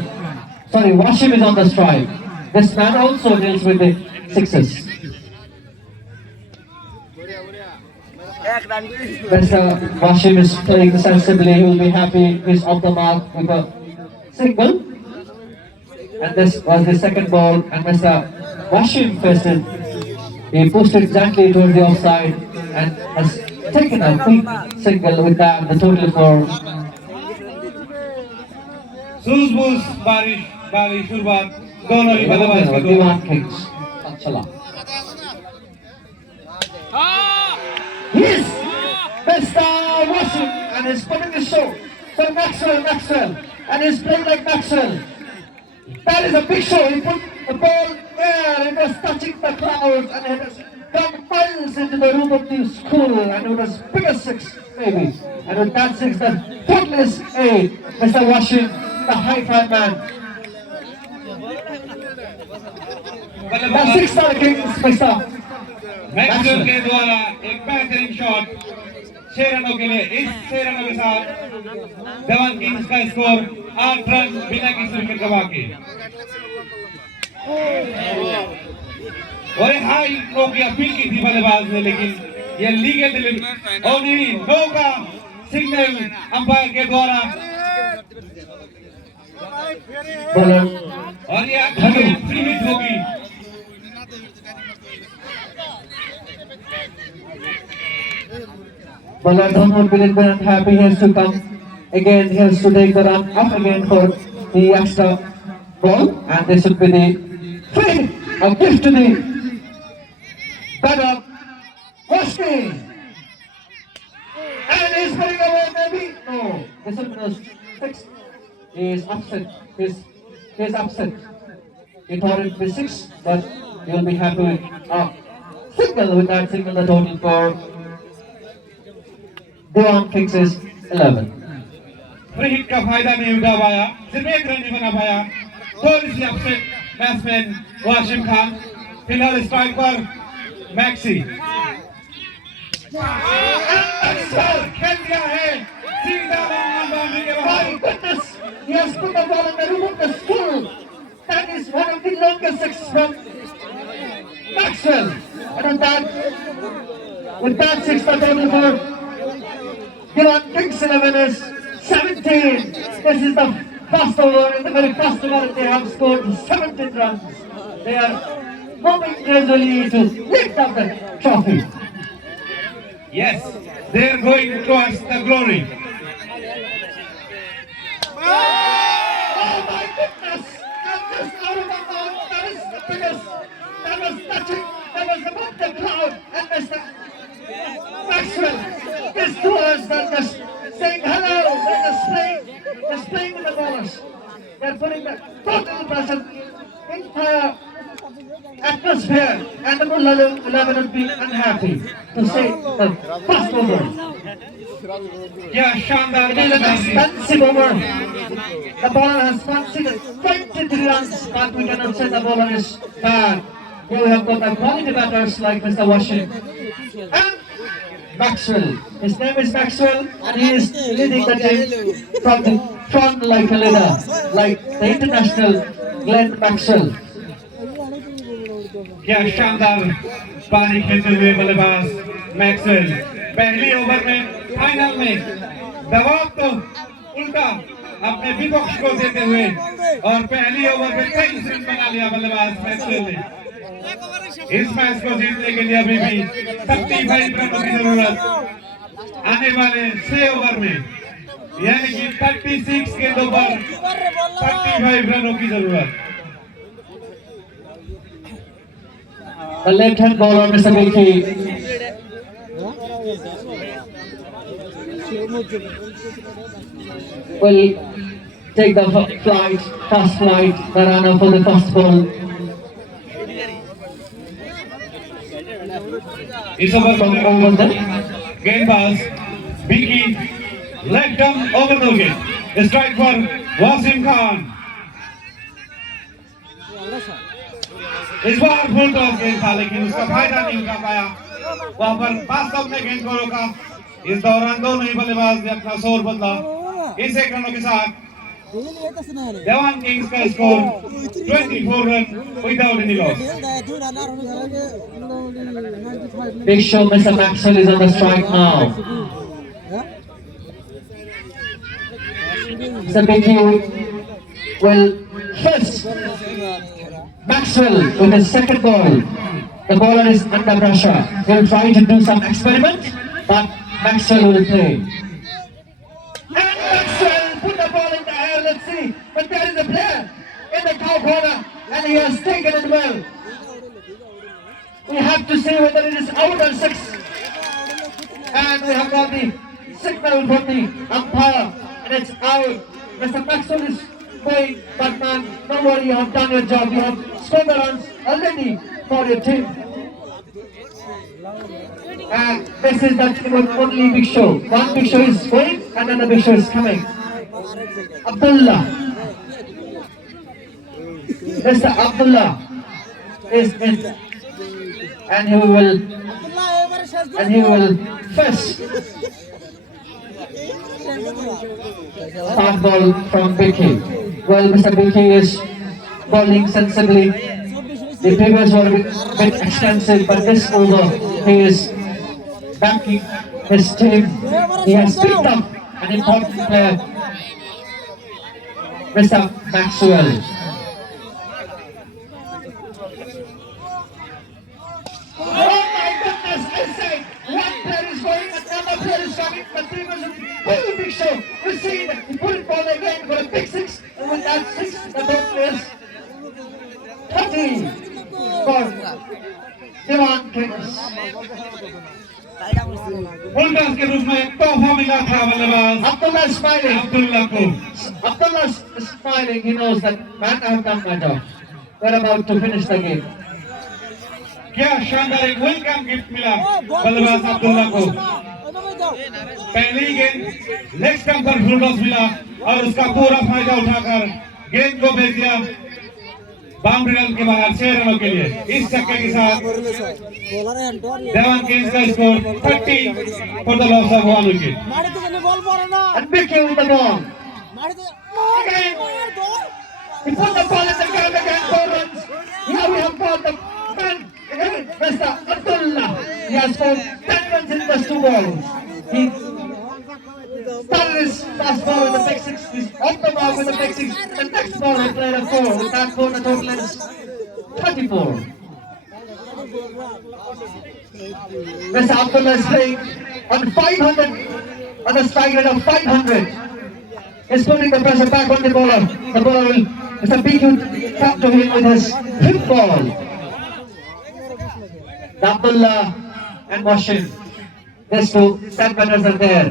Sorry, Washim is on the strike. This man also deals with the sixes. Mr. Washim is playing sensibly. He will be happy. He's off the mark with a single. And this was the second ball. And Mr. Washim faced it. He pushed it gently towards the offside and has taken a quick single with that. The total for सूझबूझ बारिश बारिश शुरुआत दोनों ही बल्लेबाज के द्वारा Dewan Kings. Achala. Yes, Mr. Washim, and he's putting the show for Maxwell, and he's playing like Maxwell. That is a big show. He put the ball there, it was touching the clouds, and it has gone miles into the roof of the school, and it was bigger six, maybe. And with that six, the total is 8. Mr. Washim, the high-fly man. The six-star Kings, Mr. Maxwell के द्वारा एक बेहतरीन shot 6 रनों के लिए इस 6 रनों के साथ देवान किंग्स का स्कोर 8 रन बिना किसी विकेट गवा के और हाई नो की अपील की थी बल्लेबाज ने लेकिन ये लीगल डिलीवरी और नहीं नो का सिग्नल अंपायर के द्वारा Bowler. और ये आखिरी फ्री हिट होगी Bowler Donald will be unhappy. He has to come again. He has to take the run up again for the extra ball, and this should be the free a gift to the batter. Washmi, and he's putting away maybe. No, this will be the six. He is upset. He is upset. He thought it would be 6, but he will be happy with single. With that single, the total for Dewan Kings is 11. Free hit का फायदा नहीं उठा पाया सिर्फ एक run नहीं बना पाया थोड़ी सी अपसेट बैट्समैन वाशिम खान फिलहाल स्ट्राइक पर मैक्सी खेल दिया है सीधा बाउंड्री के बाहर My goodness! He has put the ball in the room of the school. That is one of the longest sixes from Maxwell. And with that six, the total for Dewan Kings 11 is 17. This is the first over, in the very first over they have scored 17 runs. They are moving gradually to lift up the trophy. yes they are going towards the glory Oh my goodness! That was out of the ball. That is the biggest. That was touching. That was above the cloud. And Mr. Maxwell is to us that just saying hello. They're just playing with the ballers. They're putting the total pressure entire atmosphere, and the Mulla 11 will be unhappy to say the first over. क्या शानदार It is an बल्लेबाजी expensive over. The bowler has conceded 23 runs, but we cannot say the bowler is bad. Here we have got the quality batters like Mr. Washington and Maxwell. His name is Maxwell, and he is leading the team from the front like a leader, like the international Glenn Maxwell. क्या शानदार पारी खेलते हुए बल्लेबाज Maxwell पहली over में final में दबाव तो उल्टा अपने विपक्ष को देते हुए और पहली ओवर में 23 रन बना लिया बल्लेबाज मैक्सवेल ने। इस मैच को जीतने के लिए अभी भी 35 रनों की जरूरत आने वाले 6 ओवर में, यानी कि 36 गेंदों पर 35 रनों की जरूरत। The left-hand bowler, Mr. Vicky, will take the first flight, the runner for the first ball. इस ओवर में गेंदबाज विकी लेफ्ट आर्म ओवर दोगे, स्ट्राइक पर वासिम खान। इस बार फुल टॉस गेंद था लेकिन उसका फायदा नहीं उठा पाया, वहां पर वास्तव ने गेंद को रोका। इस दौरान दोनों ही बल्लेबाज ने अपना शोर बदला। इस 1 रनों के साथ देवान किंग्स का score 24 run without any loss. Big show, Mr. Maxwell is on the strike now. Mr. Vicky will first Maxwell with his second ball. The bowler is under pressure. He will try to do some experiment, but Maxwell will play. And Maxwell put the ball in the air. Let's see. But there is a player in the cow corner, and he has taken it well. We have to see whether it is out or 6. And we have got the signal from the umpire, and it's out. Mr. Maxwell is going, but man, don't worry, you have done your job. You have scored the runs already for your team. And this is the team of only Big Show. One Big Show is going, and then the Big Show is coming. Abdullah. Mr. Abdullah is in, and he will fetch. Start ball from Vicky. Well, Mr. Vicky is bowling sensibly. The previous were a bit extensive, but this over he is backing his team. He has picked up an important player, Mr. Maxwell. Oh my goodness! I say one player is going, another player is coming. The previous very big show. We see that he put it ball again for a big 6, and with that 6, the total is 30 for Dewan Kings. Full toss के रूप में एक तोहफा मिला था बल्लेबाज Abdullah is smiling. Abdullah को। Abdullah is smiling. He knows that, man, I have done my job. We're about to finish the game. क्या शानदार एक वेलकम गिफ्ट मिला बल्लेबाज अब्दुल्ला को। पहली गेंद लेग स्टंप पर फुल टॉस मिला और उसका पूरा फायदा उठाकर गेंद को भेज दिया बाउंड्री लाइन के बाहर 6 रनों के लिए। इस छक्के के साथ देवान किंग्स का score 30 for the loss of 1 wicket. And Vicky with the ball. Again. He put the ball in the ground again, 4 runs. Here we have got the man, Mr. Abdullah. He has scored 10 runs in just 2 balls. He started his last ball with the big 6. He's off the mark with the big 6. The next ball he played a 4. With that 4, the total is 34. Mr. Abdullah is playing on 500, on a strike rate of 500. He's putting the pressure back on the bowler. The bowler will, Mr. P.Q. come to him with his 5th ball. Abdullah and Washington. These two set batters are there.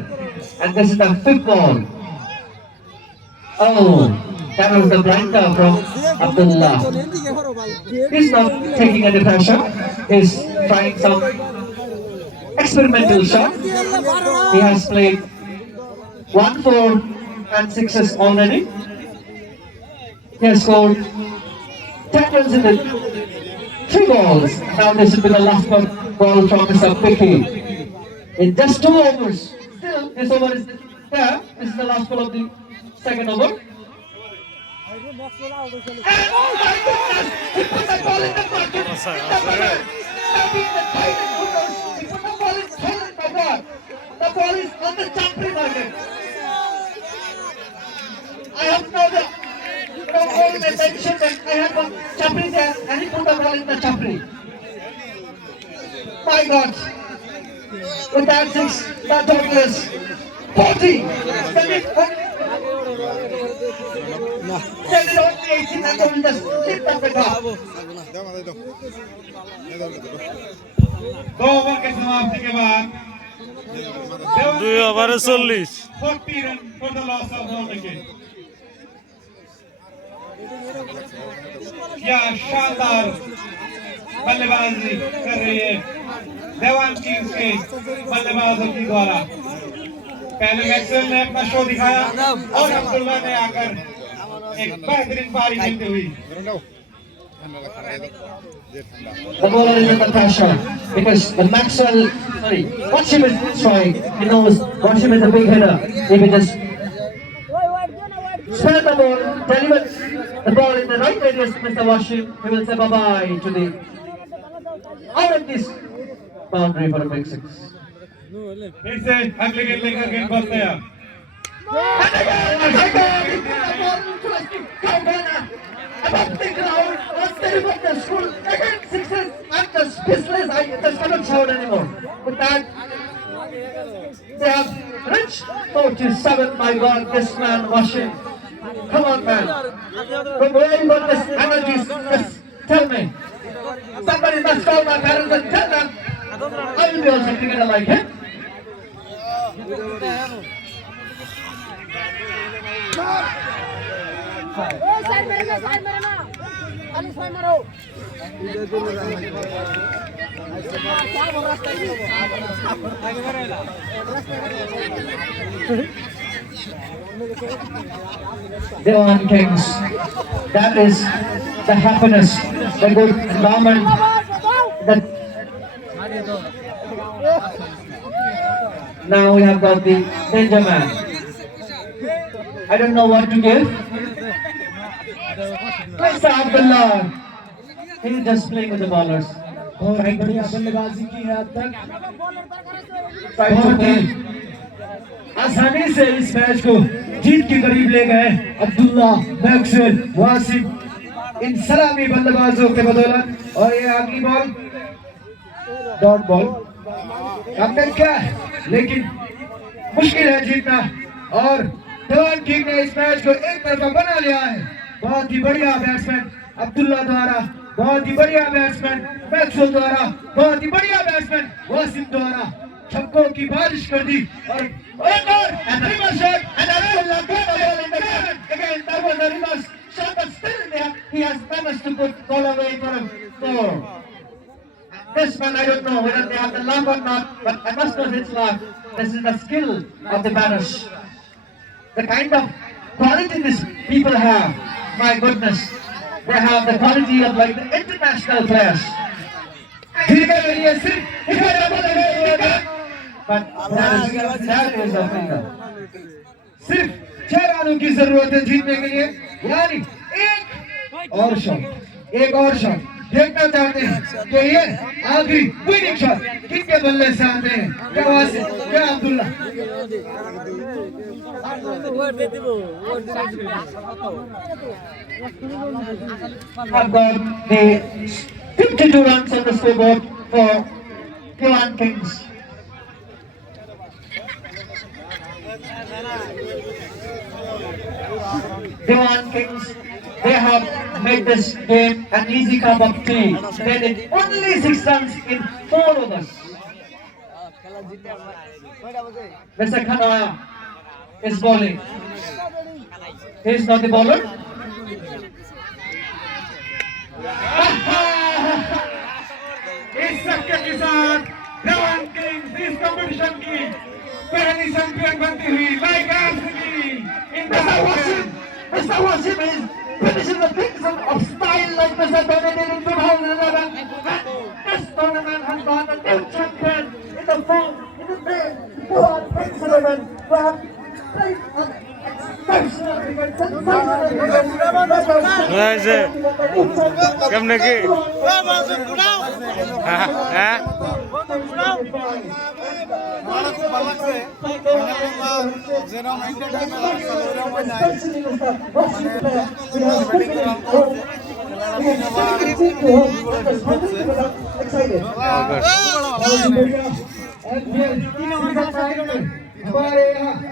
And this is the 5th ball. Oh, that was the blanker from Abdullah. He's not taking any pressure. He's trying some experimental shot. He has played 1, 4 and 6s already. He has scored 10 runs in the 3 balls. Now this will be the last ball from Mr. Picky. In just 2 overs. Still, this over is there. This is the last ball of the second over. And oh my goodness! He put the ball in the bucket! Tapping the tight and kudos. He put the ball in silent, my God! The ball is on the Chapri market. I have no all the attention that I had on Chapri there, and he put the ball in the Chapri. My God! With that 6, that total is 40! Send it only 18 and will just lift up the cup. 2 over के समाप्ति के बाद 2 ওভারে 40 40 run for the loss of 1 wicket. क्या शानदार बल्लेबाजी कर रही है देवान किंग्स के बल्लेबाजों की द्वारा. पहले मैक्सवेल ने अपना शो दिखाया और अब्दुल्ला ने आकर एक बेहतरीन पारी खेलते हुई. The bowler is under pressure because the Maxwell, Washim is trying. He knows Washim is a big hitter. If he just spare the ball, deliver the ball in the right radius to Mr. Washim, he will say bye-bye to the out of this boundary for a big 6. फिर से अगले गेंद लेकर गेंद बचते हैं. And again, he put the ball into the above the ground, once they remove the school, again 6s, I'm just speechless, I just cannot shout anymore. With that, they have reached 47, my God, this man Washing. Come on, man. From where you got this energy, just tell me. Somebody must call my parents and tell them I will be also cricketer like him. Side मेरे ना खाली five मारो Dewan Kings, that is the happiness, the good environment that now we have got the danger man. I don't know what to give. Mr. Abdullah, he is just playing with the ballers. और एक बढ़िया बल्लेबाजी की है अब तक. Try to बहुत play. ही आसानी से इस मैच को जीत के करीब ले गए अब्दुल्ला, मैक्सवेल, वासिम, इन सलामी बल्लेबाजों के बदौलत. और ये आखिरी बॉल डॉट बॉल. आपने क्या लेकिन मुश्किल है जीतना. और देवान किंग ने इस मैच को एक तरफा बना लिया है. बहुत ही बढ़िया बैट्समैन अब्दुल्ला द्वारा, बहुत ही बढ़िया बैट्समैन मैक्सवेल द्वारा, बहुत ही बढ़िया बैट्समैन वासिम द्वारा छक्कों की बारिश कर दी. और एक और reverse shot and Abdullah got the ball in the ground. Again that was a reverse shot, but still he has managed to put ball away for a four. This one I don't know whether they have the luck or not, but I must know it's luck. This is the skill of the batters. The kind of quality these people have, my goodness, they have the quality of like the international players. But that is a finger. सिर्फ 6 रनों की जरूरत है जीतने के लिए. यानी एक और शॉट देखना चाहते हैं कि ये आखिरी विनिंग शॉट किसके बल्ले से आते हैं. क्या वासिम, क्या Abdullah. I've got the 52 runs on the scoreboard for Dewan Kings. Dewan Kings, they have made this game an easy cup of tea. They did only 6 runs in 4 overs. Mr. Khanaya is bowling. He is not the bowler. इस सबके के साथ देवान Kings इस competition की पहली champion बनती हुई. Like RCB in the Mr. Wasim is finishing the things of style like Mr. Tony did in 2011. And this tournament has got a new champion in the form, in the name, Johan Prince-11, who have played an exceptional defense, sensational defense. হয়েছে কেমনে কি হ্যাঁ हमारे यहाँ